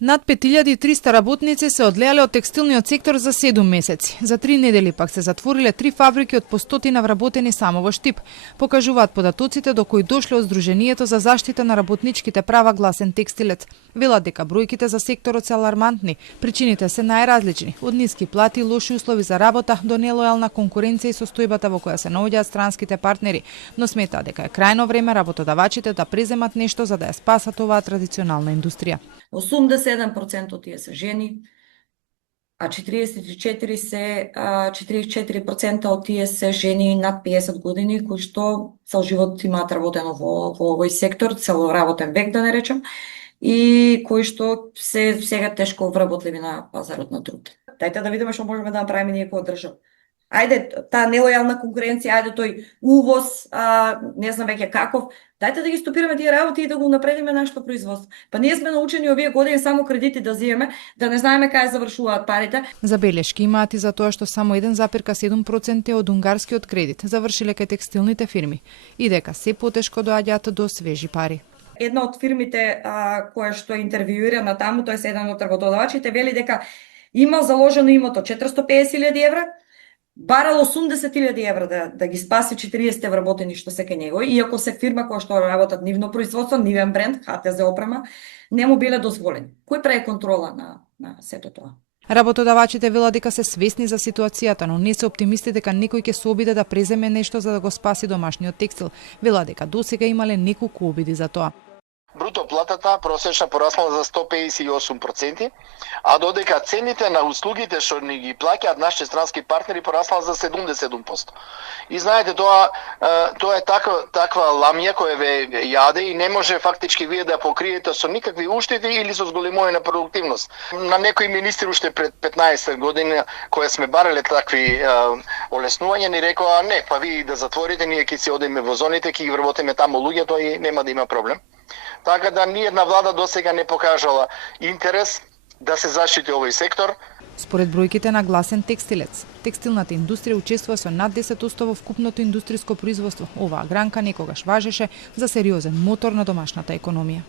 Над 5300 работници се одлеале од текстилниот сектор за 7 месеци. За 3 недели пак се затвориле 3 фабрики од по стотина вработени само во Штип, покажуваат податоците до кои дошле од Сдруженијето за заштита на работничките права Гласен текстилец. Велат дека бројките за секторот се алармантни. Причините се најразлични, од ниски плати, лоши услови за работа до нелојална конкуренција и состојбата во која се наоѓаат странските партнери, но сметаат дека е крајно време работодавачите да преземат нешто за да ја спасат оваа традиционална индустрија. 87% од тие се жени, а 44% од тие се жени над 50 години кои што цел живот имаат работено во овој сектор, цел работен век да не речем, и кои што се сега тешко вработливи на пазарот на труд. Дајте да видиме што можеме да направиме ние како држава. Ајде, таа нелојална конкуренција, ајде тој увоз, не знам веќе каков, дајте да ги стопираме тие работи и да го напредиме нашето производство. Па ние сме научени овие години само кредити да земеме, да не знаеме кај завршуваат парите. Забелешки имаат и за тоа што само 1,7% од унгарскиот кредит завршиле кај текстилните фирми и дека се потешко доаѓаат до свежи пари. Една од фирмите која што интервјуира таму, тој е еден од работодавачите, вели дека имал заложено имото 450.000 евра, барал 80.000 евра да ги спаси 40 вработени што се кај него, иако се фирма која што работат нивно производство, нивен бренд, ХТЗ опрема, не му биле дозволени. Кој прави контрола на сето тоа? Работодавачите велат дека се свесни за ситуацијата, но не се оптимисти дека некој ќе се обиде да преземе нешто за да го спаси домашниот текстил. Велат дека досега имале неколку обиди за тоа. Бруто платата просечна пораснала за 158%, а додека цените на услугите што ни ги плаќаат нашите странски партнери пораснала за 77%. И знаете, тоа е таква ламја која ве јаде и не може фактички вие да покриете со никакви уштеди или со зголемување на продуктивност. На некои министри уште пред 15 години која сме барале такви олеснувања ни рекоа не, па ви да затворите, ние ќе си одиме во зоните, ќе ги вработиме таму луѓето и нема да има проблем. Така да ниедна влада досега не покажала интерес да се заштити овој сектор. Според бројките на Гласен текстилец, текстилната индустрија учествува со над 10% во вкупното индустријско производство. Оваа гранка некогаш важеше за сериозен мотор на домашната економија.